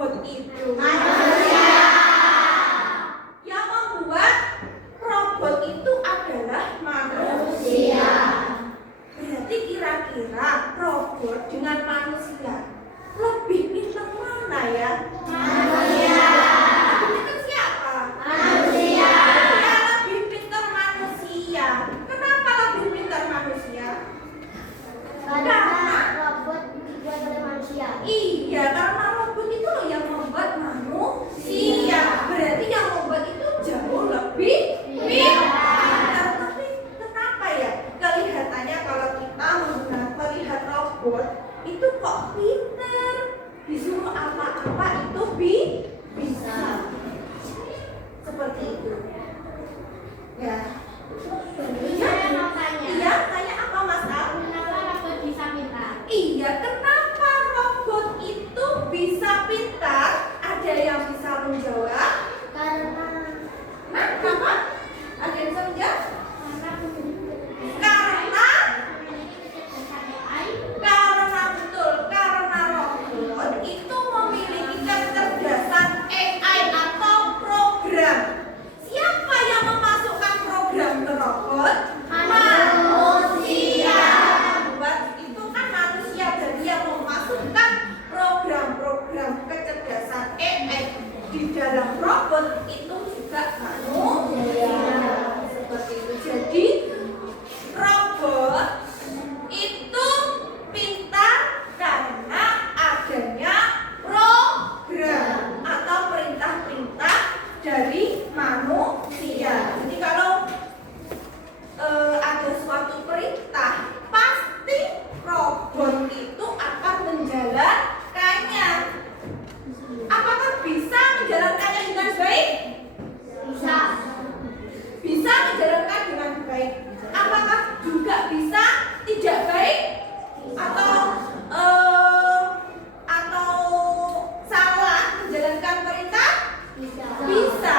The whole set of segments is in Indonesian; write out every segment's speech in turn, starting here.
robot itu? Manusia. Yang membuat robot itu adalah manusia. Berarti kira-kira robot dengan manusia lebih pintar mana ya? Manusia. Lebih pintar siapa? Manusia. Ya, lebih pintar manusia. Kenapa lebih pintar manusia? Karena robot dibuat oleh manusia. Iya, karena robot itu loh yang membuat manusia. Berarti yang membuat itu jauh lebih pintar. Tapi kenapa ya? Kelihatannya kalau kita melihat robot itu kok pintar. Disuruh apa-apa itu bisa. Seperti itu. Ya. Saya mau tanya. Iya, tanya apa Mas Al? Kenapa robot bisa pintar? Iya, kenapa robot itu bisa pintar? Ada yang bisa menjawab? Karena Kenapa? Ada yang bisa menjawab? Karena betul, karena robot itu memiliki kecerdasan AI atau program. Siapa yang memasukkan program ke robot? Manusia. Buat itu kan manusia, jadi yang memasukkan program-program kecerdasan AI di dalam robot itu juga manusia. Seperti itu. Jadi robot itu pintar karena adanya program atau perintah-perintah dari manusia. Jadi kalau ada suatu perintah, pasti robot itu akan menjalankannya. Apakah bisa menjalankannya dengan baik? bisa. Bisa menjalankan dengan baik. Apakah juga bisa tidak baik? Atau salah menjalankan perintah? Bisa. Bisa.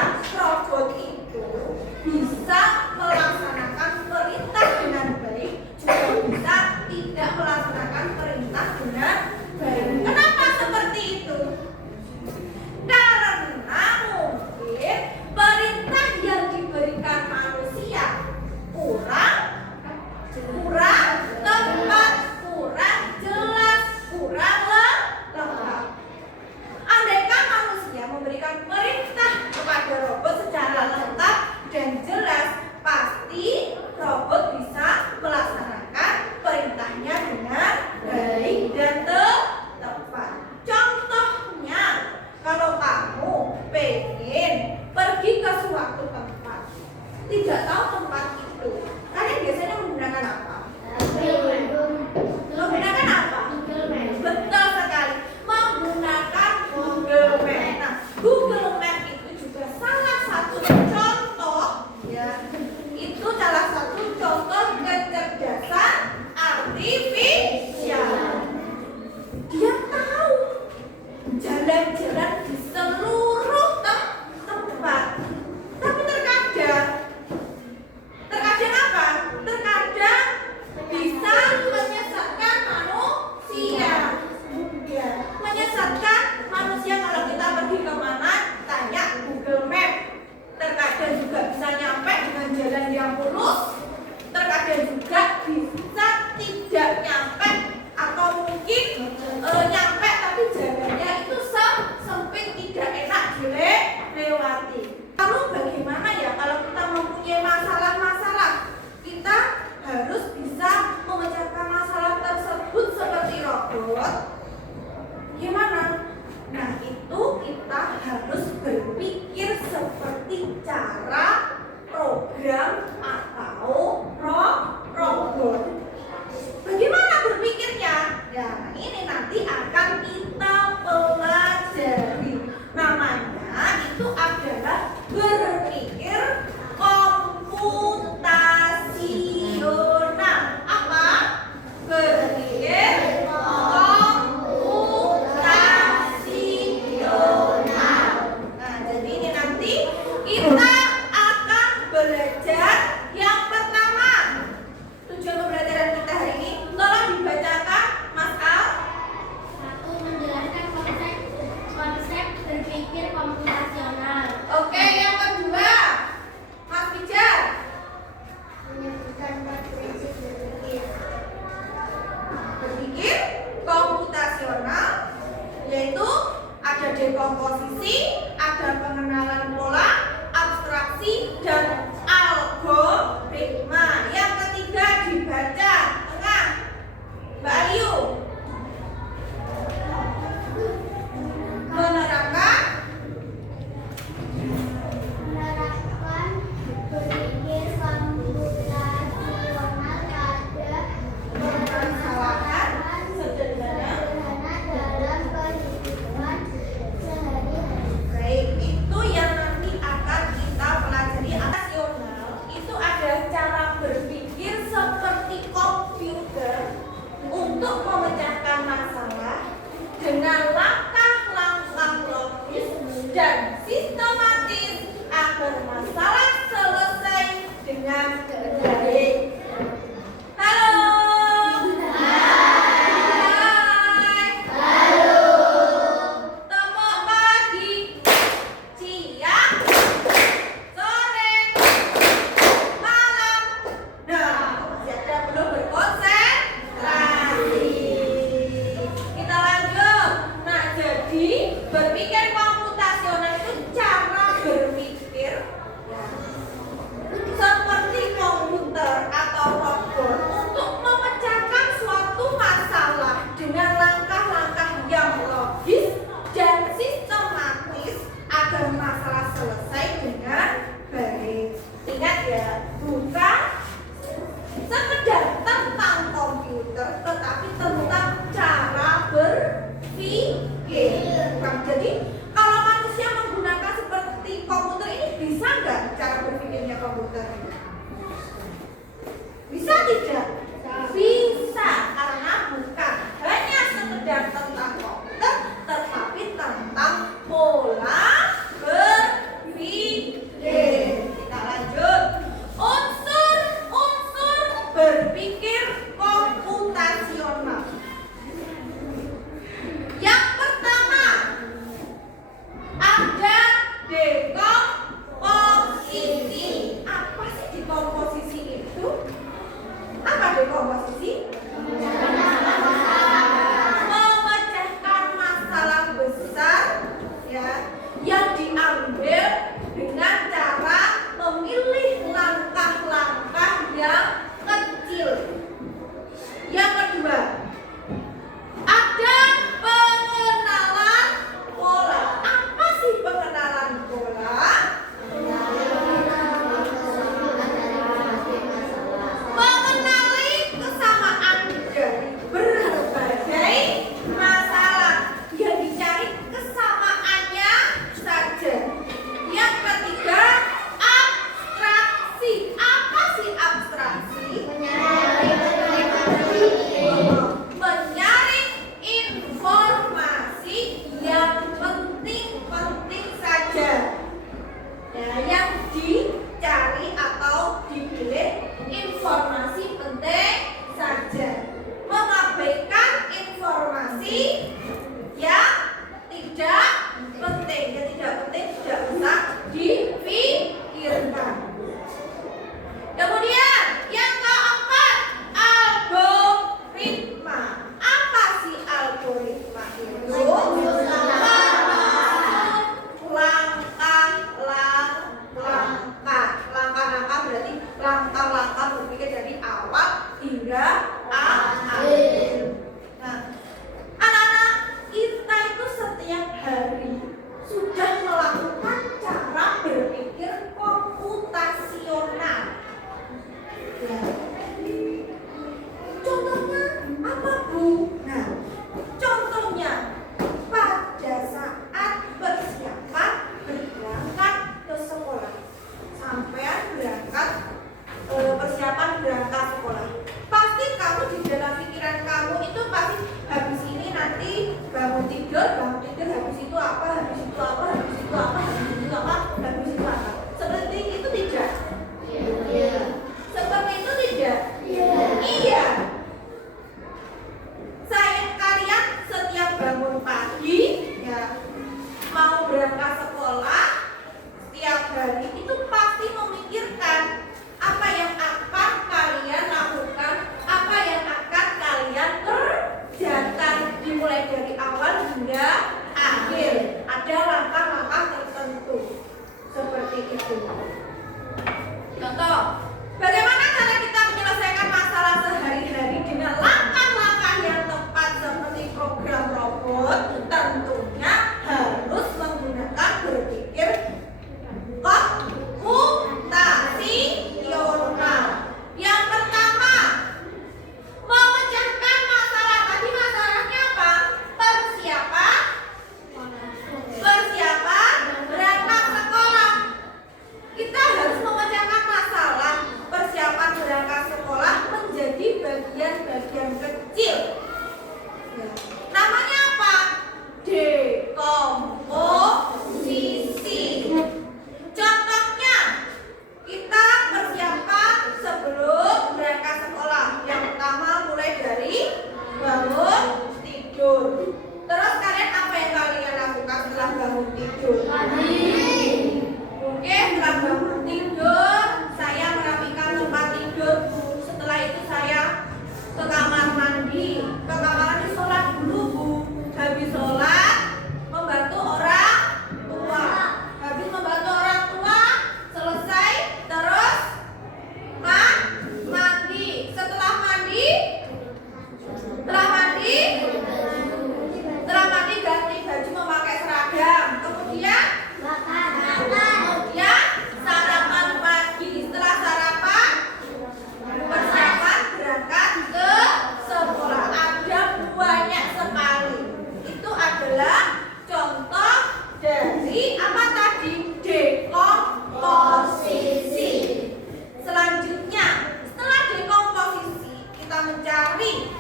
berpikir komputasional. Oke, yang kedua, Mas Pijar. Menyebutkan 4 prinsip berpikir. Berpikir komputasional, yaitu ada dekomposisi, ada pengenalan pola, abstraksi, dan algoritma. Yang ketiga dibaca tengah, Mbak Ayu. Menerapkan berpikir komputasional pada permasalahan sederhana. dalam kehidupan sehari-hari. Baik, itu yang nanti akan kita pelajari. Rasional itu adalah cara berpikir seperti komputer untuk memecahkan masalah dengan langkah-langkah logis dan sistematis agar masalah selesai dengan baik. Halo. Hai. Tepuk pagi, siang, sore, malam. Nah, siapa belum berkonsentrasi? Kita lanjut. Nah, jadi berpikir komputasional itu cara berpikir seperti komputer atau robot untuk memecahkan suatu masalah dengan langkah-langkah yang logis dan sistematis agar masalah selesai dengan baik. Ingat ya, bukan sekedar tentang komputer, tetapi tentang cara berpikir. Jadi kalau manusia menggunakan seperti komputer ini, bisa nggak cara berpikirnya komputer? Bisa tidak? Bisa, karena bukan hanya sekedar tentang komputer, tetapi tentang pola berpikir. Kita lanjut. Unsur-unsur berpikir komputasional. Yang pertama, ada dekomposisi. Apa sih dekomposisi itu? Apa dekomposisi? Memecahkan masalah besar, ya, yang diambil dengan cara memilih langkah-langkah yang kecil. Yang kedua, ada pengenalan pola. Apa sih pengenalan pola? Mengenali kesamaan dari berbagai masalah. Yang dicari kesamaannya saja. Yang ketiga, abstraksi. Apa sih abstraksi? Menyaring informasi yang penting-penting saja. Ya, yang dicari atau dipilih informasi penting saja. Mengabaikan informasi yang tidak penting. Yang tidak penting tidak usah dipikirkan. Kemudian yang keempat, algoritma. Apa sih algoritma itu? Langkah berangkat sekolah setiap hari itu pasti memikirkan apa yang akan kalian lakukan, apa yang akan kalian kerjakan, dimulai dari awal hingga akhir. Ada langkah-langkah tertentu seperti itu. Contoh, bagaimana cara kita menyelesaikan masalah sehari-hari dengan langkah-langkah yang tepat seperti program robot? Tentunya harus menggunakan berpikir komputasional. Yang pertama, memecahkan masalah. Tadi masalahnya apa? Persiapan berangkat sekolah. Kita harus memecahkan masalah persiapan berangkat sekolah menjadi bagian-bagian kecil. Namanya apa? Dekomposisi. Contohnya, kita persiapan sebelum berangkat sekolah. Yang pertama mulai dari bangun tidur. Terus kalian apa yang kalian lakukan setelah bangun tidur? Oke, setelah bangun tidur, saya merapikan tempat tidurku. Setelah itu saya ke kamar mandi. Ke kamar mandi sholat dulu, Bu. Habis sholat, membantu orang tua. Habis membantu orang tua, selesai, terus mandi. Setelah mandi ganti baju memakai seragam. Kemudian sarapan pagi. Setelah sarapan, persiapan berangkat ke sekolah. Ada banyak sekali. Itu adalah contoh dari apa tadi? Dekomposisi. Selanjutnya, setelah dekomposisi, kita mencari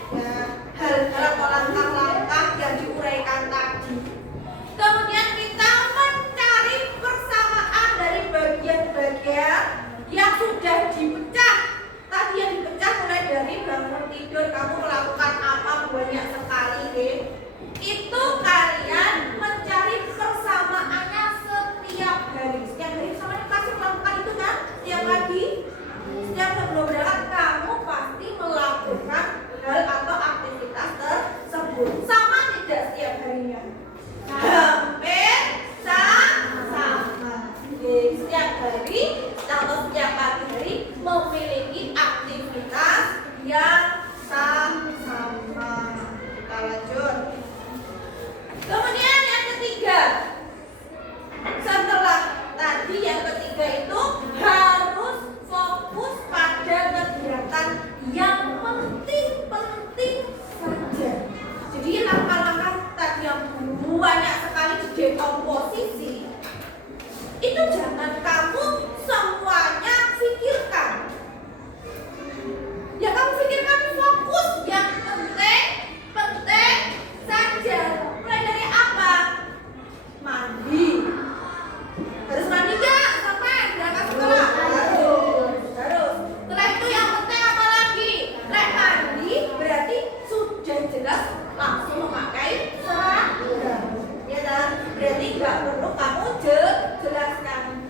hal-hal atau langkah-langkah yang diuraikan tadi. Kemudian kita mencari persamaan dari bagian-bagian yang sudah dipecah. Tadi yang dipecah mulai dari bangun tidur, kamu melakukan apa banyak sekali, itu kalian mencari persamaannya setiap hari. Setiap hari sama pasti melakukan itu kan? Setiap pagi, setiap sebelum berangkat kamu pasti melakukan hal atau aktivitas tersebut. Sama tidak setiap harinya? Hampir sama. Setiap hari atau setiap pagi hari memiliki aktivitas yang sama. Kita lanjut. Kemudian yang ketiga, setelah tadi yang ketiga itu harus fokus pada kegiatan yang penting-penting saja. Jadi langkah-langkah tadi yang banyak sekali di dekomposisi itu jangan kamu semuanya pikirkan. Ya kamu pikirkan fokus yang penting saja. Mulai dari apa? Mandi. Harus mandi gak? Sampai berangkat sekolah? Harus. Setelah itu yang penting apa lagi? Mandi berarti sudah jelas langsung memakai seragam. Ya kan? Berarti gak perlu kamu jelaskan.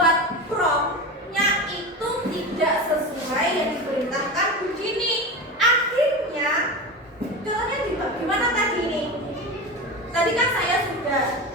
membuat promptnya itu tidak sesuai yang diperintahkan begini. Akhirnya contohnya gimana tadi ini? Tadi kan saya sudah